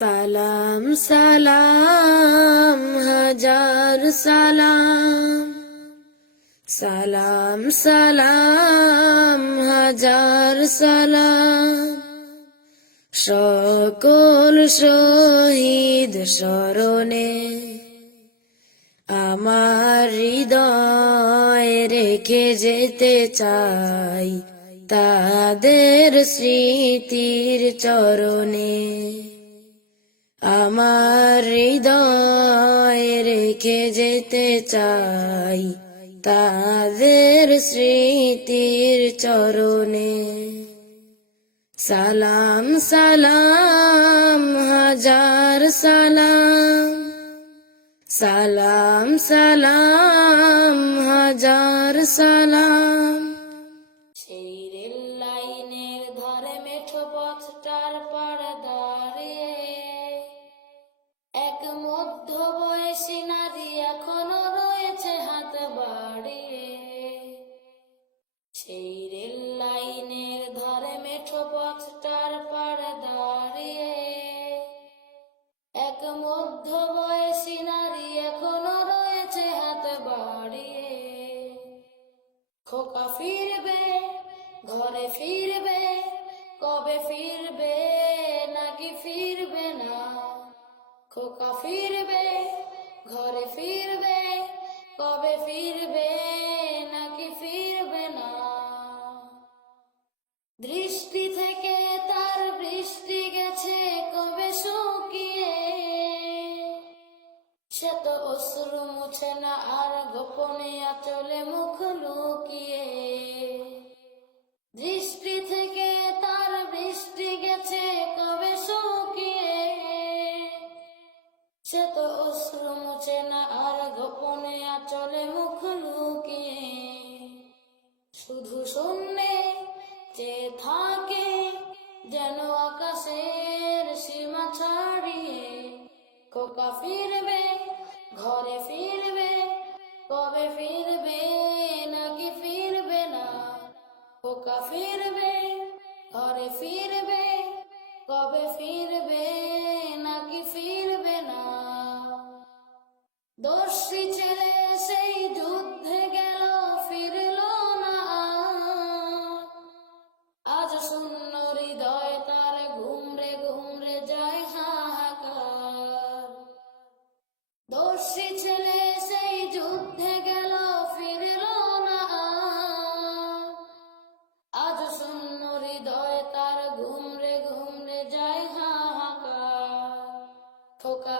সালাম সালাম হাজার সালাম, সালাম সালাম হাজার সালাম। সকল শহীদ স্মরণে আমার হৃদয় রেখে যেতে চাই তাদের স্মৃতির চরণে। আমার হৃদয় রেখে যেতে চাই তাদের স্মৃতির চরণে। সালাম সালাম হাজার সালাম, সালাম সালাম হাজার সালাম। সেই রেল লাইনের ধারে মেঠো পথটার পাড়ে দাঁড়িয়ে এক মধ্যবয়সী নারী এখনো রয়েছে হাত বাড়িয়ে। সেই রেল লাইনের ধারে মেঠো পথটার পাড়ে দাঁড়িয়ে এক মধ্যবয়সী নারী এখনো রয়েছে হাত বাড়িয়ে। খোকা ফিরবে, ঘরে ফিরবে, কবে ফিরবে নাকি ফিরবে না? খোকা ফিরবে, ঘরে ফিরবে, কবে ফিরবে নাকি ফিরবে না? দৃষ্টি থেকে তার বৃষ্টি গেছে কবে শুকিয়ে, সে তো অশ্রু মুছে না আর গোপনে আঁচলে মুখ লুকিয়ে। দৃষ্টি থেকে তার বৃষ্টি গেছে কবে শুকিয়ে, সে তো অশ্রু মুছে না আর গোপনে আঁচলে মুখ লুকিয়ে। শুধু শূন্যে যে থাকে যেন আকাশের সীমা ছাড়িয়ে। খোকা ফিরবে, ঘরে ফিরবে, কবে ফিরবে নাকি ফিরবে না? খোকা ফিরবে, ঘরে ফিরবে, কবে ফিরবে নাকি ফিরবে না? দর্শী ছেলে সেই যুদ্ধে গেল, ফিরল না আজ শূন্য হৃদয় তার ঘুমরে ঘুমরে যায় হাহাকার। দর্শী ছেলে সেই যুদ্ধে গেল, ফিরল না আজ শূন্য হৃদয় তার ঘুমরে ঘুমরে যায় হাহাকার। খোকা